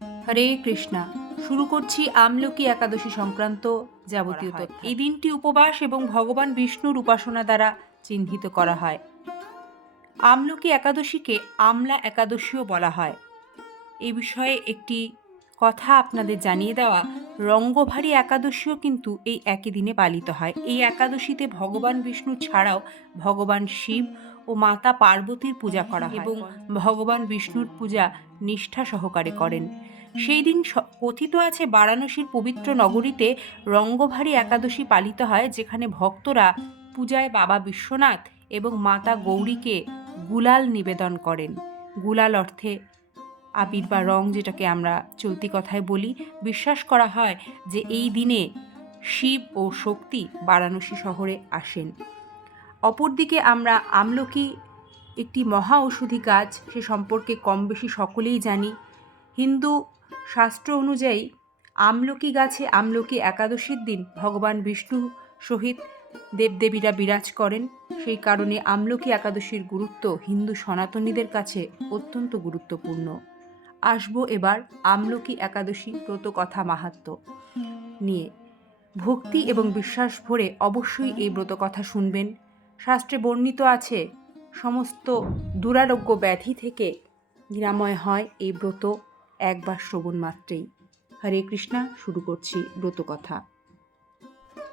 হরে কৃষ্ণা। শুরু করছি আমলকি একাদশী সংক্রান্ত যাবতীয় তথ্য। এই দিনটি উপবাস এবং ভগবান বিষ্ণুর উপাসনা দ্বারা চিহ্নিত করা হয়। আমলকি একাদশীকে আমলা একাদশীও বলা হয়। এই বিষয়ে একটি কথা আপনাদের জানিয়ে দেওয়া, রঙ্গভারী একাদশীও কিন্তু এই একই দিনে পালিত হয়। এই একাদশীতে ভগবান বিষ্ণু ছাড়াও ভগবান শিব ও মাতা পার্বতীর পূজা করা হয় এবং ভগবান বিষ্ণুর পূজা নিষ্ঠা সহকারে করেন। সেই দিন কথিত আছে বারাণসীর পবিত্র নগরীতে রঙ্গভারী একাদশী পালিত হয়, যেখানে ভক্তরা পূজায় বাবা বিশ্বনাথ এবং মাতা গৌরীকে গুলাল নিবেদন করেন। গুলাল অর্থে আবির বা রং, যেটাকে আমরা চলতি কথায় বলি। বিশ্বাস করা হয় যে এই দিনে শিব ও শক্তি বারাণসী শহরে আসেন। অপরদিকে আমরা আমলকি একটি মহা ঔষধি গাছ, সে সম্পর্কে কম বেশি সকলেই জানি। হিন্দু শাস্ত্র অনুযায়ী আমলকি গাছে আমলকি একাদশীর দিন ভগবান বিষ্ণু সহিত দেবদেবীরা বিরাজ করেন। সেই কারণে আমলকি একাদশীর গুরুত্ব হিন্দু সনাতনীদের কাছে অত্যন্ত গুরুত্বপূর্ণ। আসবো এবার আমলকি একাদশী ব্রতকথা মাহাত্ম্য নিয়ে। ভক্তি এবং বিশ্বাস ভরে অবশ্যই এই ব্রতকথা শুনবেন। শাস্ত্রে বর্ণিত আছে সমস্ত দুরারোগ্য ব্যাধি থেকে নিরাময় হয় এই ব্রত একবার শ্রবণ মাত্রেই। হরে কৃষ্ণা। শুরু করছি ব্রতকথা।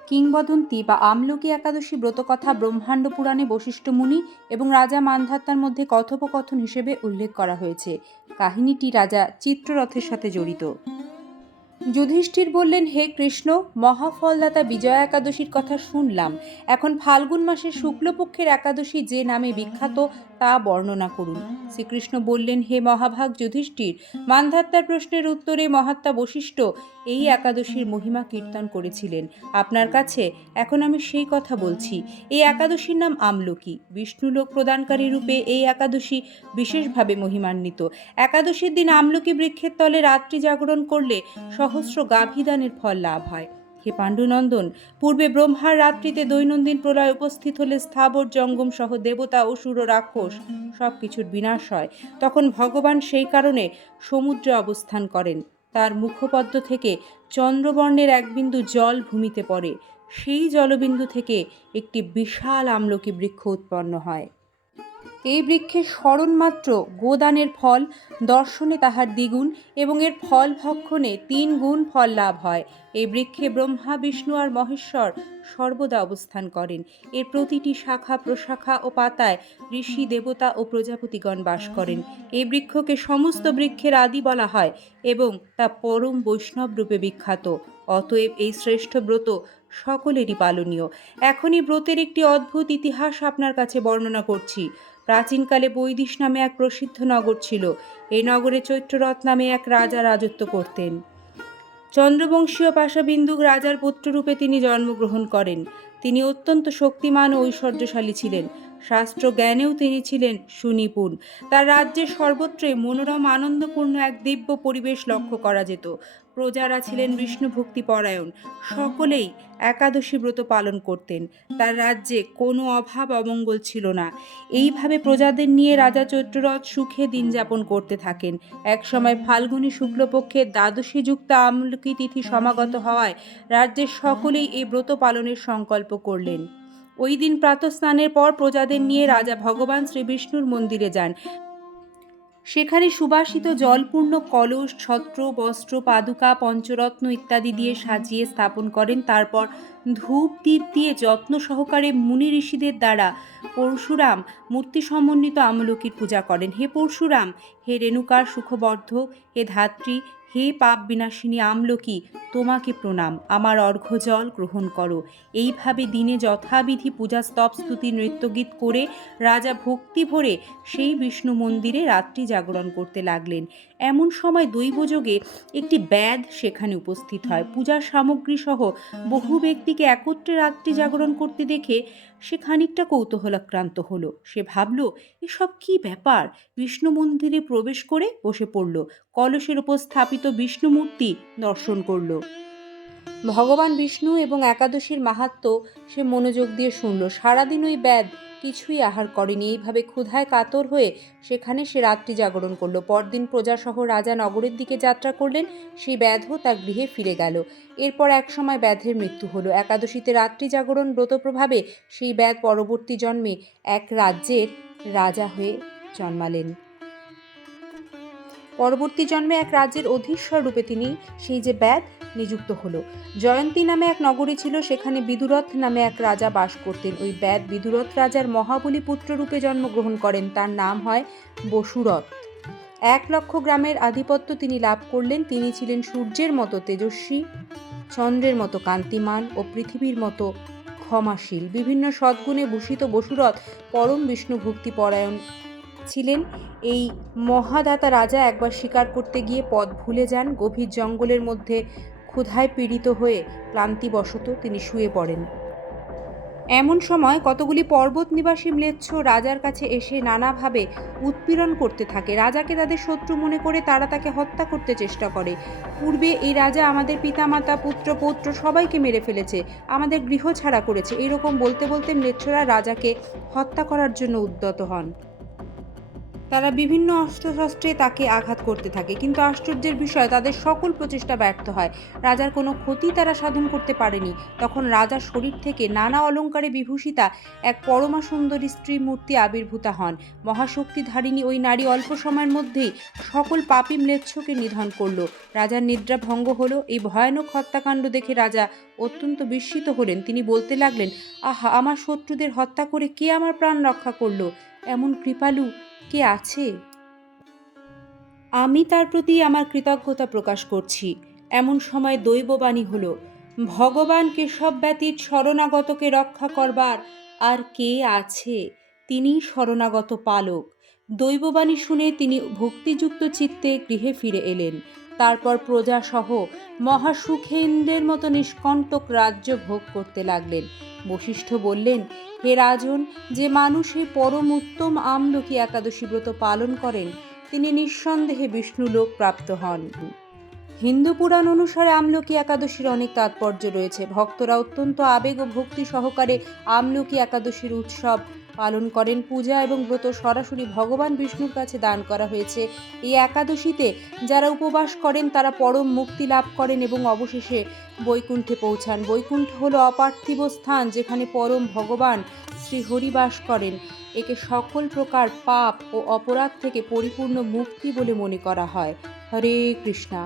কিংবদন্তি বা আমলকি একাদশী ব্রতকথা ব্রহ্মাণ্ড পুরাণে বশিষ্ঠ মুনি এবং রাজা মান্ধাত্তার মধ্যে কথোপকথন হিসেবে উল্লেখ করা হয়েছে। কাহিনীটি রাজা চিত্ররথের সাথে জড়িত। যুধিষ্ঠির বললেন, হে কৃষ্ণ, মহাফলদাতা বিজয়া একাদশীর কথা শুনলাম। এখন ফাল্গুন মাসের শুক্লপক্ষের একাদশী যে নামে বিখ্যাত তা বর্ণনা করুন। শ্রীকৃষ্ণ বললেন, হে মহাভাগ যুধিষ্ঠির, মান্ধাত্তার প্রশ্নের উত্তরে মহাত্মা বশিষ্ঠ এই একাদশীর মহিমা কীর্তন করেছিলেন। আপনার কাছে এখন আমি সেই কথা বলছি। এই একাদশীর নাম আমলকি। বিষ্ণুলোক প্রদানকারী রূপে এই একাদশী বিশেষভাবে মহিমান্বিত। একাদশীর দিন আমলকি বৃক্ষের তলে রাত্রি জাগরণ করলে সহস্র গাভীদানের ফল লাভ হয়। হে পাণ্ডুনন্দন, পূর্বে ব্রহ্মার রাত্রিতে দৈনন্দিন প্রলয় উপস্থিত হলে স্থাবর জঙ্গম সহ দেবতা অসুর ও রাক্ষস সব কিছুর বিনাশ হয়। তখন ভগবান সেই কারণে সমুদ্রে অবস্থান করেন। তার মুখপদ্ম থেকে চন্দ্রবর্ণের এক বিন্দু জল ভূমিতে পড়ে। সেই জলবিন্দু থেকে একটি বিশাল আমলকি বৃক্ষ উৎপন্ন হয়। এই বৃক্ষের স্মরণমাত্র গোদানের ফল, দর্শনে তাহার দ্বিগুণ এবং এর ফল ভক্ষণে 3 গুণ ফল লাভ হয়। এই বৃক্ষে ব্রহ্মা, বিষ্ণু আর মহেশ্বর সর্বদা অবস্থান করেন। এর প্রতিটি শাখা প্রশাখা ও পাতায় ঋষি, দেবতা ও প্রজাপতিগণ বাস করেন। এই বৃক্ষকে সমস্ত বৃক্ষের আদি বলা হয় এবং তা পরম বৈষ্ণব রূপে বিখ্যাত। অতএব এই শ্রেষ্ঠ ব্রত সকলেরই পালনীয়। এখনই ব্রতের একটি অদ্ভুত ইতিহাস আপনার কাছে বর্ণনা করছি। প্রাচীনকালে বৈদিশ নামে এক প্রসিদ্ধ নগর ছিল। এই নগরে চৈত্ররথ নামে এক রাজা রাজত্ব করতেন। চন্দ্রবংশীয় পাশাবিন্দু রাজার পুত্ররূপে তিনি জন্মগ্রহণ করেন। তিনি অত্যন্ত শক্তিমান ও ঐশ্বর্যশালী ছিলেন। শাস্ত্র জ্ঞানেও তিনি ছিলেন সুনিপুণ। তার রাজ্যের সর্বত্রই মনোরম আনন্দপূর্ণ এক দিব্য পরিবেশ লক্ষ্য করা যেত। প্রজারা ছিলেন বিষ্ণু ভক্তি পরায়ণ। সকলেই একাদশী ব্রত পালন করতেন। তার রাজ্যে কোনো অভাব অমঙ্গল ছিল না। এইভাবে প্রজাদের নিয়ে রাজা চৈত্ররথ সুখে দিন যাপন করতে থাকেন। একসময় ফাল্গুনী শুক্লপক্ষের দ্বাদশী যুক্ত আমলকি তিথি সমাগত হওয়ায় রাজ্যের সকলেই এই ব্রত পালনের সংকল্প করলেন। ওই দিন প্রাতঃস্নানের পর প্রজাদের নিয়ে রাজা ভগবান শ্রীবিষ্ণুর মন্দিরে যান। সেখানে সুবাসিত জলপূর্ণ কলস, ছত্র, বস্ত্র, পাদুকা, পঞ্চরত্ন ইত্যাদি দিয়ে সাজিয়ে স্থাপন করেন। তারপর ধূপ দীপ দিয়ে যত্ন সহকারে মুনি ঋষিদের দ্বারা পরশুরাম মূর্তি সমন্বিত আমলকির পূজা করেন। হে পরশুরাম, হে রেণুকার সুখবর্ধক, হে ধাত্রী, হে পাপ বিনাশিনী আমলকি, তোমাকে প্রণাম। আমার অর্ঘ্য জল গ্রহণ করো। এইভাবে দিনে যথাবিধি পূজা, স্তব, স্তুতি, নৃত্যগীত করে রাজা ভক্তি ভরে সেই বিষ্ণু মন্দিরে রাত্রি জাগরণ করতে লাগলেন। এমন সময় দৈবযোগে একটি ব্যাধ সেখানে উপস্থিত হয়। পূজার সামগ্রী সহ বহু ব্যক্তিকে একত্রে রাত্রি জাগরণ করতে দেখে সে খানিকটা কৌতূহলাক্রান্ত হলো। সে ভাবল, এসব কি ব্যাপার? বিষ্ণু মন্দিরে প্রবেশ করে বসে পড়ল। কলসের উপর স্থাপিত বিষ্ণু মূর্তি দর্শন করল। ভগবান বিষ্ণু এবং একাদশীর মাহাত্ম্য সে মনোযোগ দিয়ে শুনল। সারাদিন ওই ব্যাধ কিছুই আহার করেনি। এইভাবে ক্ষুধায় কাতর হয়ে সেখানে সে রাত্রি জাগরণ করল। পরদিন প্রজাসহ রাজা নগরের দিকে যাত্রা করলেন। সেই ব্যাধও তার গৃহে ফিরে গেল। এরপর একসময় ব্যাধের মৃত্যু হলো। একাদশীতে রাত্রি জাগরণ ব্রত প্রভাবে সেই ব্যাধ পরবর্তী জন্মে এক রাজ্যের রাজা হয়ে জন্মালেন। পরবর্তী জন্মে এক রাজ্যের অধীশ্বর রূপে তিনি সেই যে ব্যাধ নিযুক্ত হলো। জয়ন্তী নামে এক নগরী ছিল, সেখানে বিদুরথ নামে এক রাজা বাস করতেন। ওই ব্যাধ বিদুরথ রাজার মহাবলী পুত্র রূপে জন্মগ্রহণ করেন। তার নাম হয় বসুরথ। 1,00,000 গ্রামের আধিপত্য তিনি লাভ করলেন। তিনি ছিলেন সূর্যের মতো তেজস্বী, চন্দ্রের মতো কান্তিমান ও পৃথিবীর মতো ক্ষমাশীল। বিভিন্ন সদ্গুণে ভূষিত বসুরথ পরম বিষ্ণু ভক্তি পরায়ণ ছিলেন। এই মহাদাতা রাজা একবার শিকার করতে গিয়ে পথ ভুলে যান। গভীর জঙ্গলের মধ্যে ক্ষুধায় পীড়িত হয়ে ক্লান্তিবশত তিনি শুয়ে পড়েন। এমন সময় কতগুলি পর্বত নিবাসী ম্লেচ্ছ রাজার কাছে এসে নানাভাবে উৎপীড়ন করতে থাকে। রাজাকে তাদের শত্রু মনে করে তারা তাকে হত্যা করতে চেষ্টা করে। পূর্বে এই রাজা আমাদের পিতামাতা, পুত্র পৌত্র সবাইকে মেরে ফেলেছে, আমাদের গৃহ ছাড়া করেছে। এরকম বলতে বলতে ম্লেচ্ছরা রাজাকে হত্যা করার জন্য উদ্যত হন। তারা বিভিন্ন অস্ত্রশস্ত্রে তাকে আঘাত করতে থাকে, কিন্তু আশ্চর্যের বিষয় তাদের সকল প্রচেষ্টা ব্যর্থ হয়। রাজার কোনো ক্ষতি তারা সাধন করতে পারেনি। তখন রাজার শরীর থেকে নানা অলঙ্কারে বিভূষিতা এক পরমা সুন্দরী স্ত্রী মূর্তি আবির্ভূতা হন। মহাশক্তিধারিণী ওই নারী অল্প সময়ের মধ্যেই সকল পাপী ম্লেচ্ছকে নিধন করল। রাজার নিদ্রা ভঙ্গ হলো। এই ভয়ানক হত্যাকাণ্ড দেখে রাজা অত্যন্ত বিস্মিত হলেন। তিনি বলতে লাগলেন, আহা, আমার শত্রুদের হত্যা করে কে আমার প্রাণ রক্ষা করলো? এমন কৃপালু কে আছে? আমি তার প্রতি আমার কৃতজ্ঞতা প্রকাশ করছি। এমন সময় দৈববাণী হলো, ভগবান কেশব ব্যতীত শরণাগতকে রক্ষা করবার আর কে আছে? তিনি শরণাগত পালক। দৈববাণী শুনে তিনি ভক্তিযুক্ত চিত্তে গৃহে ফিরে এলেন। তারপর প্রজাসহ মহাসুখেন্দ্রের মতো নিষ্কণ্টক রাজ্য ভোগ করতে লাগলেন। বশিষ্ঠ বললেন, হে রাজন, যে মানুষ এই পরম উত্তম আমলকি একাদশী ব্রত পালন করেন তিনি নিঃসন্দেহে বিষ্ণুলোক প্রাপ্ত হন। হিন্দু পুরাণ অনুসারে আমলকি একাদশীর অনেক তাৎপর্য রয়েছে। ভক্তরা অত্যন্ত আবেগ ও ভক্তি সহকারে আমলকি একাদশীর উৎসব পালন করেন। পূজা এবং ব্রত সরাসরি ভগবান বিষ্ণুর কাছে দান করা হয়েছে। এই একাদশীতে যারা উপবাস করেন তারা পরম মুক্তি লাভ করেন এবং অবশেষে বৈকুণ্ঠে পৌঁছান। বৈকুণ্ঠ হলো অপার্থিব স্থান, যেখানে পরম ভগবান শ্রীহরি বাস করেন। একে সকল প্রকার পাপ ও অপরাধ থেকে পরিপূর্ণ মুক্তি বলে মনে করা হয়। হরে কৃষ্ণা।